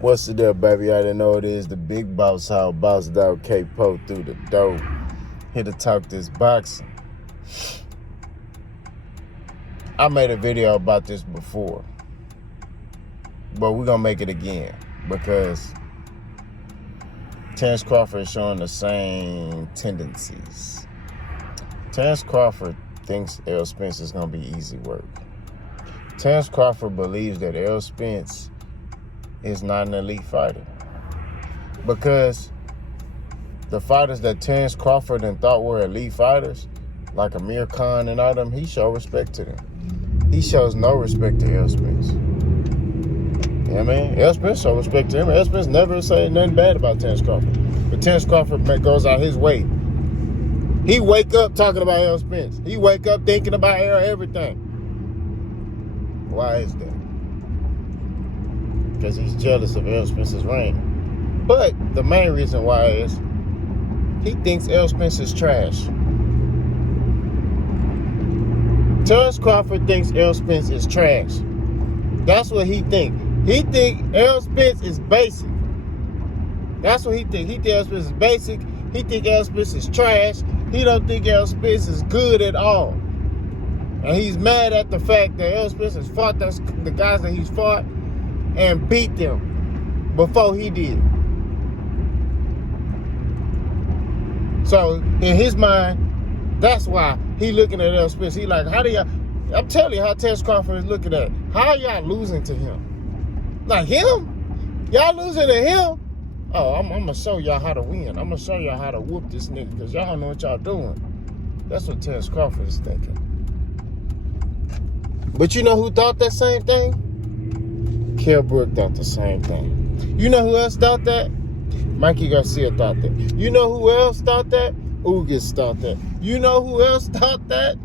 What's the deal, baby? I didn't know it is the big boss. How boss dog K-Po through the door. Here to talk this boxing. I made a video about this before, but we're gonna make it again because Terence Crawford is showing the same tendencies. Terence Crawford thinks Errol Spence is gonna be easy work. Terence Crawford believes that Errol Spence is not an elite fighter, because the fighters that Terence Crawford and thought were elite fighters, like Amir Khan and all them, he showed respect to them. He shows no respect to Errol Spence. You know what I mean? Errol Spence shows respect to him. Errol Spence never said nothing bad about Terence Crawford. But Terence Crawford goes out his way. He wake up talking about Errol Spence. He wake up thinking about Errol everything. Why is that? Because he's jealous of Errol Spence's reign. But the main reason why is he thinks Errol Spence is trash. Terence Crawford thinks Errol Spence is trash. That's what he thinks. He thinks Errol Spence is basic. That's what he thinks. He thinks Errol Spence is basic. He thinks Errol Spence is trash. He don't think Errol Spence is good at all. And he's mad at the fact that Errol Spence has fought the guys that he's fought and beat them before he did. So in his mind, that's why he looking at Errol Spence. He like, I'm telling you how Terence Crawford is looking at it. How y'all losing to him? Like him? Y'all losing to him? Oh, I'm going to show y'all how to win. I'm going to show y'all how to whoop this nigga, because y'all don't know what y'all doing. That's what Terence Crawford is thinking. But you know who thought that same thing? Kell Brook thought the same thing. You know who else thought that? Mikey Garcia thought that. You know who else thought that? Ugas thought that. You know who else thought that?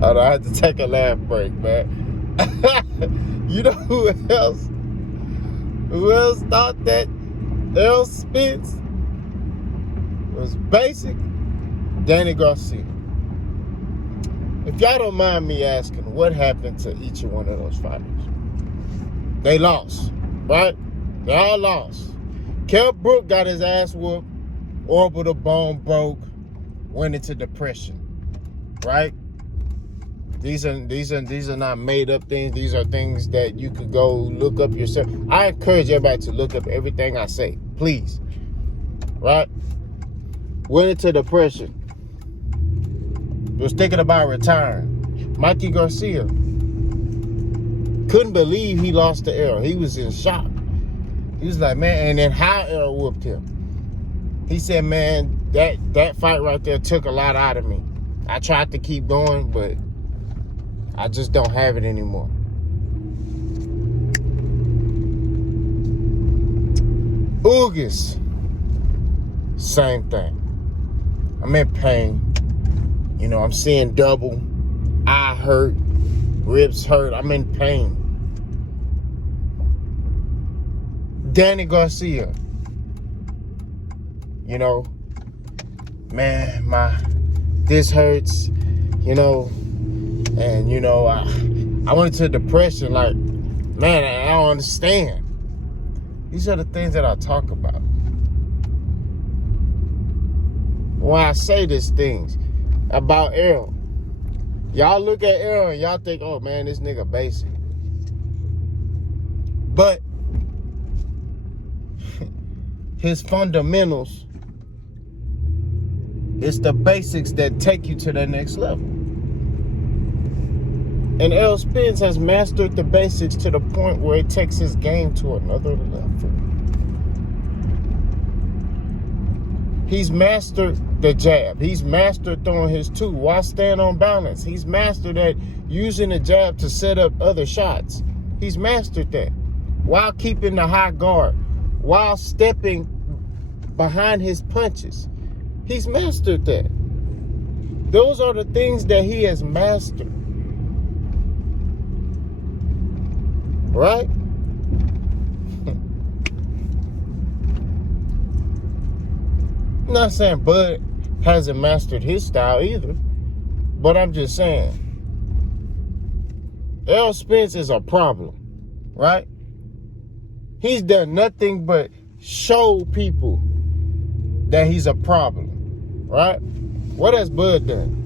Hold on, I had to take a laugh break, man. You know who else? Who else thought that Errol Spence was basic? Danny Garcia. If y'all don't mind me asking, what happened to each and one of those fighters? They lost, right? They all lost. Kell Brook got his ass whooped, orbital bone broke, went into depression, right? These are not made up things. These are things that you could go look up yourself. I encourage everybody to look up everything I say, please. Right? Went into depression. Was thinking about retiring. Mikey Garcia couldn't believe he lost to Errol. He was in shock. He was like, man, and then how Errol whooped him. He said, man, that fight right there took a lot out of me. I tried to keep going, but I just don't have it anymore. Ugas, same thing. I'm in pain. You know, I'm seeing double. Eye hurt. Ribs hurt. I'm in pain. Danny Garcia. You know, man, this hurts. You know, and you know, I went into depression. Like, man, I don't understand. These are the things that I talk about when I say these things about Errol. Y'all look at Errol and y'all think, oh man, this nigga basic. But his fundamentals, it's the basics that take you to the next level. And Errol Spence has mastered the basics to the point where it takes his game to another level. He's mastered the jab. He's mastered throwing his two while staying on balance. He's mastered at using the jab to set up other shots. He's mastered that while keeping the high guard, while stepping behind his punches. He's mastered that. Those are the things that he has mastered. Right? I'm not saying Bud hasn't mastered his style either. But I'm just saying, Errol Spence is a problem, right? He's done nothing but show people that he's a problem, right? What has Bud done?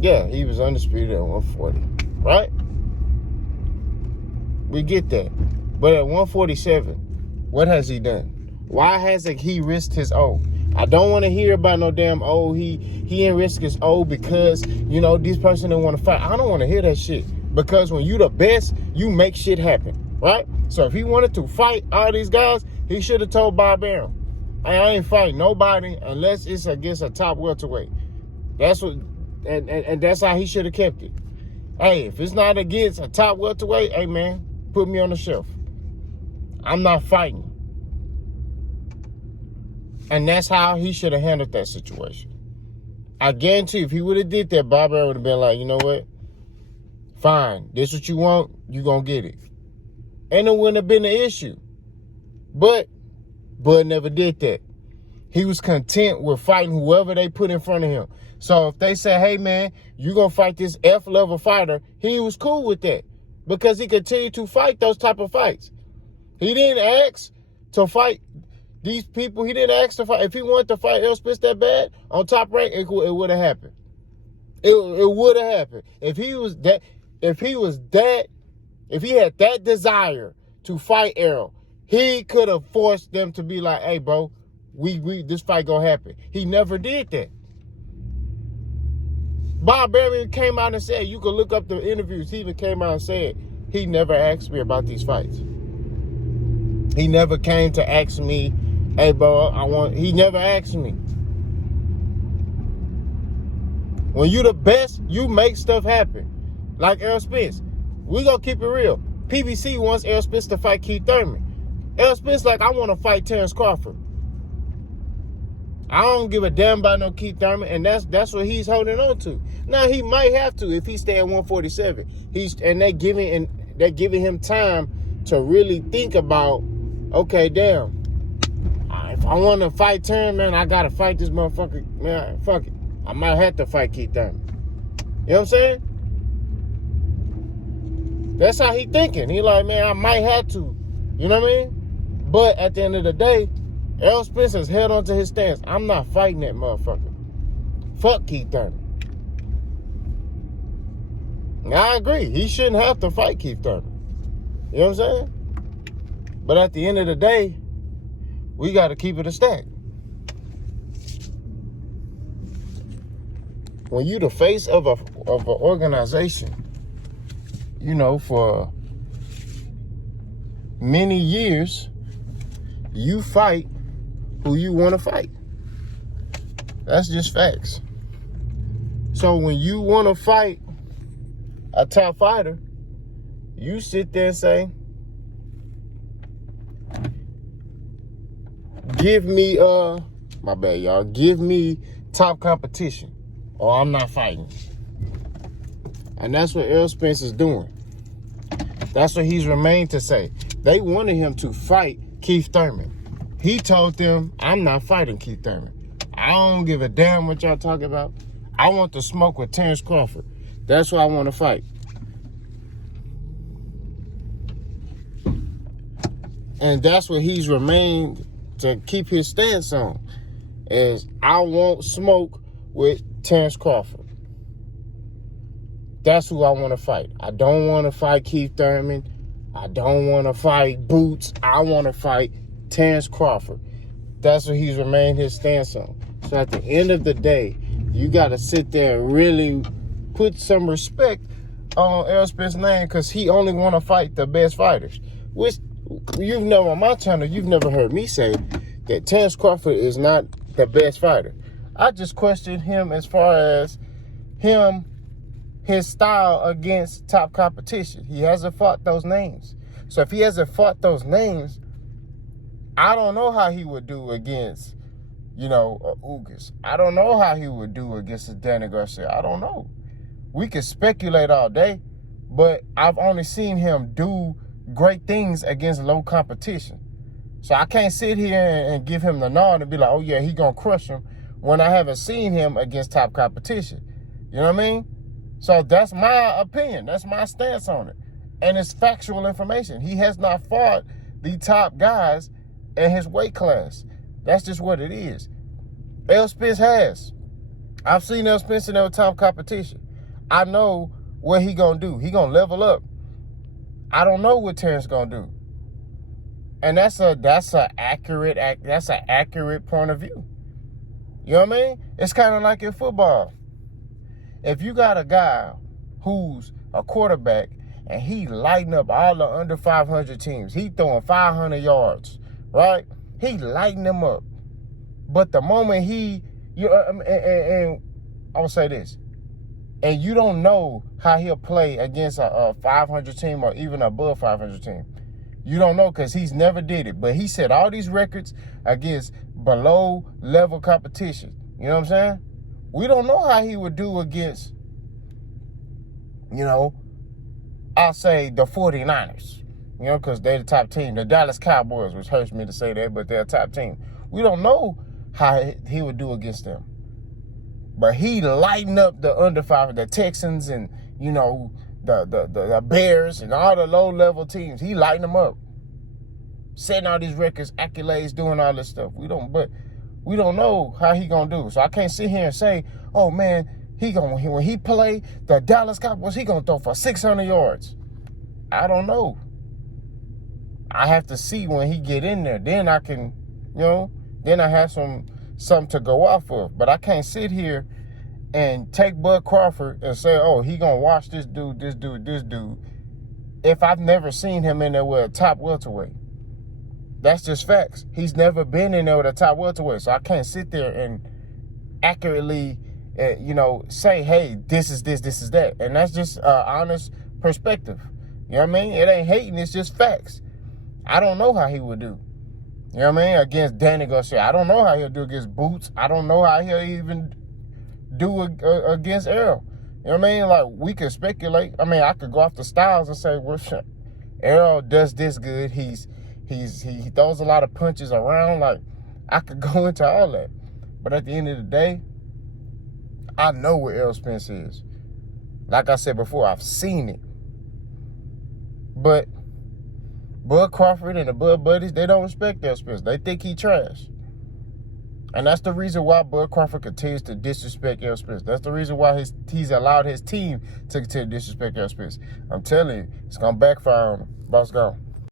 Yeah, he was undisputed at 140, right? We get that. But at 147, what has he done? Why hasn't he risked his O? I don't want to hear about no damn he didn't risk his O because, this person didn't want to fight. I don't want to hear that shit. Because when you the best, you make shit happen, right? So if he wanted to fight all these guys, he should have told Bob Arum, I ain't fighting nobody unless it's against a top welterweight. That's what, and that's how he should have kept it. Hey, if it's not against a top welterweight, hey man, put me on the shelf. I'm not fighting. And that's how he should have handled that situation. I guarantee if he would have did that, Bob Arum would have been like, you know what? Fine. This what you want, you gonna get it. And it wouldn't have been an issue. But Bud never did that. He was content with fighting whoever they put in front of him. So if they say, hey man, you gonna fight this F-level fighter, he was cool with that. Because he continued to fight those type of fights. He didn't ask to fight these people. He didn't ask to fight. If he wanted to fight Errol Spence that bad on Top Rank, it would have happened. It would have happened. If he had that desire to fight Errol, he could have forced them to be like, hey bro, this fight gonna happen. He never did that. Bob Arum came out and said, you can look up the interviews, he even came out and said, he never asked me about these fights. He never came to ask me, hey bro, he never asked me. When you the best, you make stuff happen. Like Errol Spence. We gonna keep it real. PBC wants Errol Spence to fight Keith Thurman. Errol Spence like, I want to fight Terence Crawford. I don't give a damn about no Keith Thurman, and that's what he's holding on to. Now he might have to if he stay at 147. They're giving him time to really think about, okay, damn. If I want to fight Terence, man, I gotta fight this motherfucker. Man, fuck it. I might have to fight Keith Thurman. You know what I'm saying? That's how he thinking. He like, man, I might have to. You know what I mean? But at the end of the day, Errol Spence has held on to his stance. I'm not fighting that motherfucker. Fuck Keith Thurman. Now, I agree. He shouldn't have to fight Keith Thurman. You know what I'm saying? But at the end of the day, we got to keep it a stack. When you the face of an organization, for many years, you fight who you want to fight. That's just facts. So when you want to fight a top fighter, you sit there and say, give me, my bad, y'all, give me top competition or I'm not fighting. And that's what Errol Spence is doing. That's what he's remained to say. They wanted him to fight Keith Thurman. He told them, I'm not fighting Keith Thurman. I don't give a damn what y'all talking about. I want to smoke with Terence Crawford. That's what I want to fight. And that's what he's remained to keep his stance on. Is I won't smoke with Terence Crawford. That's who I want to fight. I don't want to fight Keith Thurman. I don't want to fight Boots. I want to fight Terence Crawford. That's what he's remained his stance on. So at the end of the day, you got to sit there and really put some respect on Errol Spence's name because he only want to fight the best fighters. Which, you've never, on my channel, you've never heard me say that Terence Crawford is not the best fighter. I just questioned him as far as his style against top competition. He hasn't fought those names. So if he hasn't fought those names, I don't know how he would do against, Ugas. I don't know how he would do against Danny Garcia. I don't know. We could speculate all day, but I've only seen him do great things against low competition. So I can't sit here and give him the nod and be like, oh, yeah, he going to crush him when I haven't seen him against top competition. You know what I mean? So that's my opinion. That's my stance on it. And it's factual information. He has not fought the top guys in his weight class. That's just what it is. Errol Spence has. I've seen Errol Spence in top competition. I know what he going to do. He going to level up. I don't know what Terence going to do. And that's an accurate point of view. You know what I mean? It's kind of like in football. If you got a guy who's a quarterback and he lighting up all the under 500 teams, he throwing 500 yards, right? He lighting them up. But the moment and I will say this, and you don't know how he'll play against a 500 team or even above 500 team. You don't know because he's never did it. But he set all these records against below level competition. You know what I'm saying? We don't know how he would do against, I'll say the 49ers. Because they're the top team. The Dallas Cowboys, which hurts me to say that, but they're a top team. We don't know how he would do against them. But he lighting up the under 500, the Texans and, the Bears and all the low-level teams. He lighting them up. Setting all these records, accolades, doing all this stuff. We don't know how he going to do. So I can't sit here and say, oh, man, when he play the Dallas Cowboys, he going to throw for 600 yards. I don't know. I have to see when he get in there. Then I can, then I have something to go off of. But I can't sit here and take Bud Crawford and say, oh, he going to watch this dude, if I've never seen him in there with a top welterweight. That's just facts. He's never been in there with a top welterweight. So I can't sit there and accurately, say, hey, this is this, this is that. And that's just honest perspective. You know what I mean? It ain't hating. It's just facts. I don't know how he would do. You know what I mean? Against Danny Garcia. I don't know how he'll do against Boots. I don't know how he'll even do against Errol. You know what I mean? Like, we could speculate. I mean, I could go off the styles and say, well, shit, Errol does this good. He throws a lot of punches around. Like, I could go into all that. But at the end of the day, I know what Errol Spence is. Like I said before, I've seen it. But Bud Crawford and the Bud Buddies, they don't respect Errol Spence. They think he trash. And that's the reason why Bud Crawford continues to disrespect Errol Spence. That's the reason why he's allowed his team to continue to disrespect Errol Spence. I'm telling you, it's going to backfire on him. Boss gone.